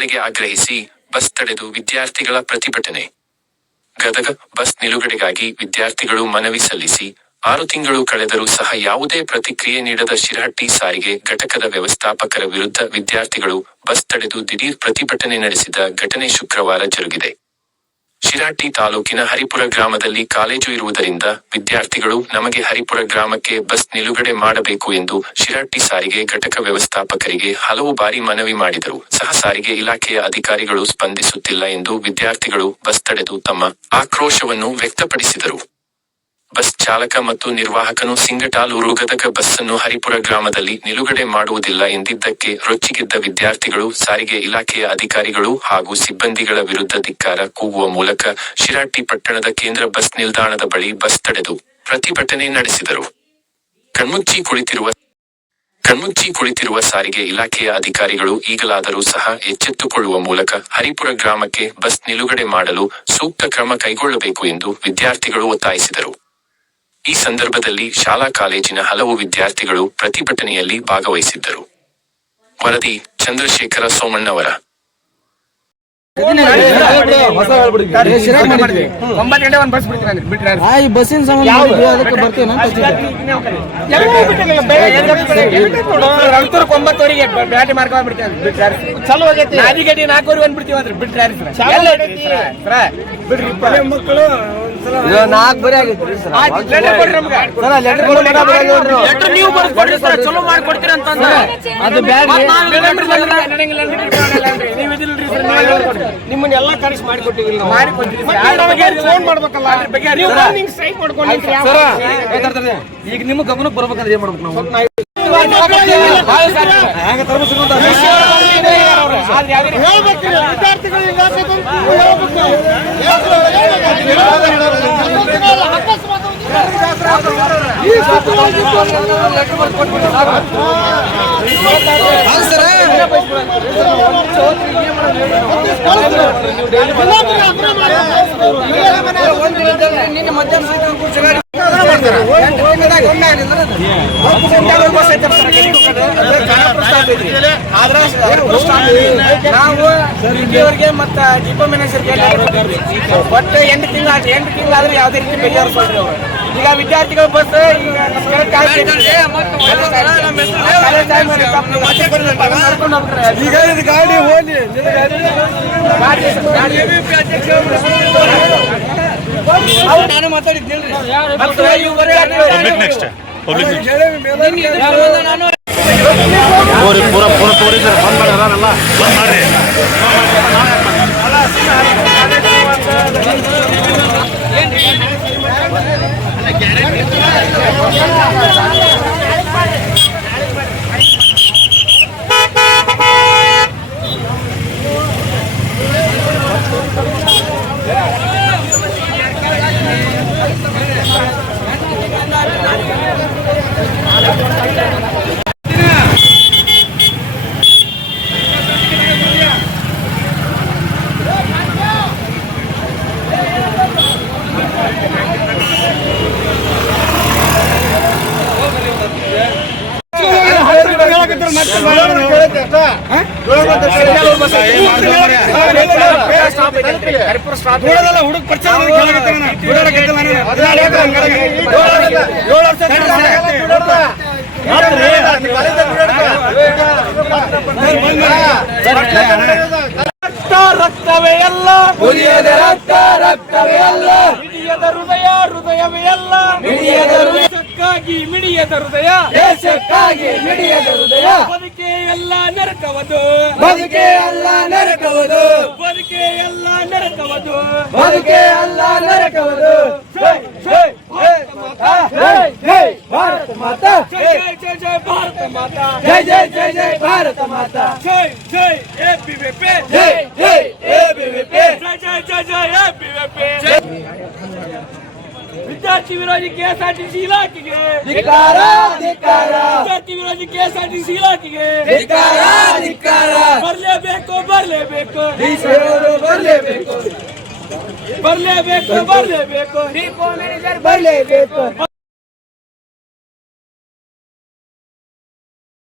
ನಿಲುಗಡೆಗೆ ಆಗ್ರಹಿಸಿ ಬಸ್ ತಡೆದು ವಿದ್ಯಾರ್ಥಿಗಳ ಪ್ರತಿಭಟನೆ. ಗದಗ: ಬಸ್ ನಿಲುಗಡೆಗಾಗಿ ವಿದ್ಯಾರ್ಥಿಗಳು ಮನವಿ ಸಲ್ಲಿಸಿ 6 ತಿಂಗಳು ಕಳೆದರೂ ಸಹ ಯಾವುದೇ ಪ್ರತಿಕ್ರಿಯೆ ನೀಡದ ಶಿರಹಟ್ಟಿ ಸಾರಿಗೆ ಘಟಕದ ವ್ಯವಸ್ಥಾಪಕರ ವಿರುದ್ಧ ವಿದ್ಯಾರ್ಥಿಗಳು ಬಸ್ ತಡೆದು ದಿಢೀರ್ ಪ್ರತಿಭಟನೆ ನಡೆಸಿದ ಘಟನೆ ಶುಕ್ರವಾರ ಜರುಗಿದೆ. ಶಿರಹಟ್ಟಿ ತಾಲೂಕಿನ ಹರಿಪುರ ಗ್ರಾಮದಲ್ಲಿ ಕಾಲೇಜು ಇರುವುದರಿಂದ ವಿದ್ಯಾರ್ಥಿಗಳು ನಮಗೆ ಹರಿಪುರ ಗ್ರಾಮಕ್ಕೆ ಬಸ್ ನಿಲುಗಡೆ ಮಾಡಬೇಕು ಎಂದು ಶಿರಹಟ್ಟಿ ಸಾರಿಗೆ ಘಟಕ ವ್ಯವಸ್ಥಾಪಕರಿಗೆ ಹಲವು ಬಾರಿ ಮನವಿ ಮಾಡಿದರು. ಸಹ ಸಾರಿಗೆ ಇಲಾಖೆಯ ಅಧಿಕಾರಿಗಳು ಸ್ಪಂದಿಸುತ್ತಿಲ್ಲ ಎಂದು ವಿದ್ಯಾರ್ಥಿಗಳು ಬಸ್ ತಡೆದು ತಮ್ಮ ಆಕ್ರೋಶವನ್ನು ವ್ಯಕ್ತಪಡಿಸಿದರು. ಬಸ್ ಚಾಲಕ ಮತ್ತು ನಿರ್ವಾಹಕನು ಸಿಂಗಟಾಲೂರು ಗದಗ ಬಸ್ಸನ್ನು ಹರಿಪುರ ಗ್ರಾಮದಲ್ಲಿ ನಿಲುಗಡೆ ಮಾಡುವುದಿಲ್ಲ ಎಂದಿದ್ದಕ್ಕೆ ರೊಚ್ಚಿಗೆದ್ದ ವಿದ್ಯಾರ್ಥಿಗಳು ಸಾರಿಗೆ ಇಲಾಖೆಯ ಅಧಿಕಾರಿಗಳು ಹಾಗೂ ಸಿಬ್ಬಂದಿಗಳ ವಿರುದ್ಧ ಧಿಕ್ಕಾರ ಕೂಗುವ ಮೂಲಕ ಶಿರಹಟ್ಟಿ ಪಟ್ಟಣದ ಕೇಂದ್ರ ಬಸ್ ನಿಲ್ದಾಣದ ಬಳಿ ಬಸ್ ತಡೆದು ಪ್ರತಿಭಟನೆ ನಡೆಸಿದರು. ಕಣ್ಮುಚ್ಚಿ ಕುಳಿತಿರುವ ಸಾರಿಗೆ ಇಲಾಖೆಯ ಅಧಿಕಾರಿಗಳು ಈಗಲಾದರೂ ಸಹ ಎಚ್ಚೆತ್ತುಕೊಳ್ಳುವ ಮೂಲಕ ಹರಿಪುರ ಗ್ರಾಮಕ್ಕೆ ಬಸ್ ನಿಲುಗಡೆ ಮಾಡಲು ಸೂಕ್ತ ಕ್ರಮ ಕೈಗೊಳ್ಳಬೇಕು ಎಂದು ವಿದ್ಯಾರ್ಥಿಗಳು ಒತ್ತಾಯಿಸಿದರು. ಈ ಸಂದರ್ಭದಲ್ಲಿ ಶಾಲಾ ಕಾಲೇಜಿನ ಹಲವು ವಿದ್ಯಾರ್ಥಿಗಳು ಪ್ರತಿಭಟನೆಯಲ್ಲಿ ಭಾಗವಹಿಸಿದ್ದರು. ವರದಿ: ಚಂದ್ರಶೇಖರ ಸೋಮಣ್ಣವರ. ನಿಮ್ಮನ್ನೆಲ್ಲ ಕರೆಸಿ ಮಾಡಿಕೊಟ್ಟಿವಿ. ಈಗ ನಿಮ್ಮ ಗಮನಕ್ಕೆ ಬರ್ಬೇಕಂದ್ರೆ ಏನ್ ಮಾಡ್ಬೇಕು ನಾವು? ನಾವು ಇಲ್ಲಿವರೆಗೆ ಮತ್ತ ಡಿಪೋ ಮ್ಯಾನೇಜರ್ಗೆ ಒಟ್ಟು 8 ತಿಂಗಳಾದ್ರೆ ಯಾವುದೇ ರೀತಿ ಬೇಜಾರಿಸ್ಕೊಳ್ರಿ ಅವರು. ಈಗ ವಿದ್ಯಾರ್ಥಿಗಳು ಬಸ್ ಈಗ ಗಾಡಿ ಹೋಗಿ ನಾನು ಮಾತಾಡಿದ್ದೇನೆ. ಪೂರ ತೋರಿದ್ರೆ ಬಂದ್ ಮಾಡ್ಯಾರಲ್ಲ, ಬಂದ್ ಮಾಡ್ರಿ. ರಕ್ತವೇ ಎಲ್ಲ ರಕ್ತವೇ ಅಲ್ಲ, ಮಿಡಿಯದ ಹೃದಯವೇ ಅಲ್ಲ, ದೇಶಕ್ಕಾಗಿ ಮಿಡಿಯದ ಹೃದಯ, ದೇಶಕ್ಕಾಗಿ ಮಿಡಿಯದ ಹೃದಯ, ಬದುಕೆ ಎಲ್ಲ ನರಕವದು, ಬದುಕೆ ಎಲ್ಲ ನರಕವದು, ಬದುಕೆ ಎಲ್ಲ ನರಕವದು, ಬದುಕೆ ಎಲ್ಲ ನರಕವದು. ಜೈ ಜೈ ಭಾರತ ಮಾತಾ, ಜೈ ಜೈ ಜೈ ಭಾರತ ಮಾತಾ, ಜೈ ಜೈ ಜೈ ಜೈ ಭಾರತ ಮಾತಾ, ಜೈ ಜೈ ಎಬಿವಿಪಿ, ಜೈ ಜೈ ಎಬಿವಿಪಿ, ಜೈ ಜೈ ಜೈ ಜೈ ಎಬಿವಿಪಿ. ವಿದ್ಯಾರ್ಥಿ ವಿರೋಧಿ ಕೆಎಸ್ಆರ್ಟಿಸಿ ಇಲಾಖೆಗೆ ಧಿಕ್ಕಾರ, ಧಿಕ್ಕಾರ. ವಿದ್ಯಾರ್ಥಿ ವಿರೋಧಿ ಕೆಎಸ್ಆರ್ಟಿಸಿ ಇಲಾಖೆಗೆ ಧಿಕ್ಕಾರ, ಧಿಕ್ಕಾರ. ಬರಲೇಬೇಕು, ಬರಲೇಬೇಕು, ಬರಲೇಬೇಕು, ಬರಲೇಬೇಕು, ಬರಲೇಬೇಕು. ಡಿಪೋ ಮ್ಯಾನೇಜರ್ ಬರಲೇಬೇಕು.